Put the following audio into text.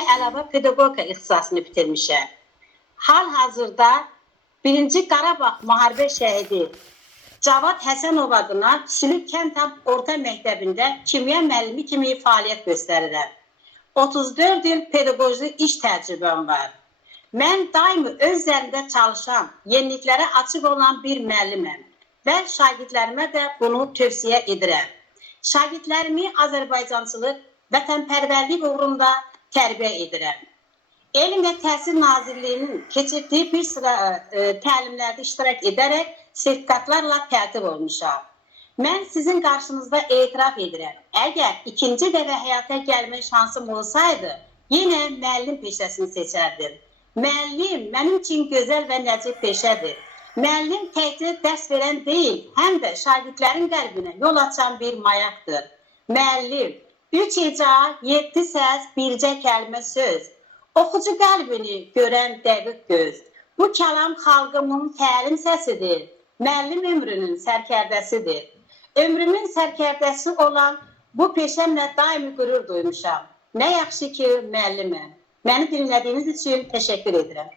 Əlavə pedaqogika ixtisasını bitirmişəm. Hal-hazırda 1-ci Qarabağ müharibə şəhidi Cavad Həsənov adına Sülük kənd orta məktəbində kimya müəllimi kimi fəaliyyət göstərirəm. 34 il pedaqoji iş təcrübəm var. Mən daimi öz üzərində çalışan, yeniliklərə açıq olan bir müəlliməm və şagirdlərimə də bunu tövsiyə edirəm. Şagirdlərimi Azərbaycançılıq, vətənpərvərlik uğrunda tərbiyə edirəm. Elm və Təhsil Nazirliyinin keçirdiyi bir sıra təlimlərdə iştirak edərək sertifikatlarla tərtib olmuşam. Mən sizin qarşınızda etiraf edirəm. Əgər ikinci dəfə həyata gəlmə şansım olsaydı, yenə müəllim peşəsini seçərdim. Müəllim mənim üçün gözəl və nəcib peşədir. Müəllim təkcə dərs verən deyil, həm də şagirdlərin qəlbinə yol açan bir mayaqdır. Müəllim 3 heca, 7 səs, bircə kəlmə söz. Oxucu qəlbini görən dəqiq göz. Bu kəlam xalqımın təlim səsidir. Müəllim ömrünün sərkərdəsidir. Ömrümün sərkərdəsi olan bu peşəmlə daimi qürur duymuşam. Nə yaxşı ki, müəlliməm. Məni dinlədiyiniz üçün təşəkkür edirəm.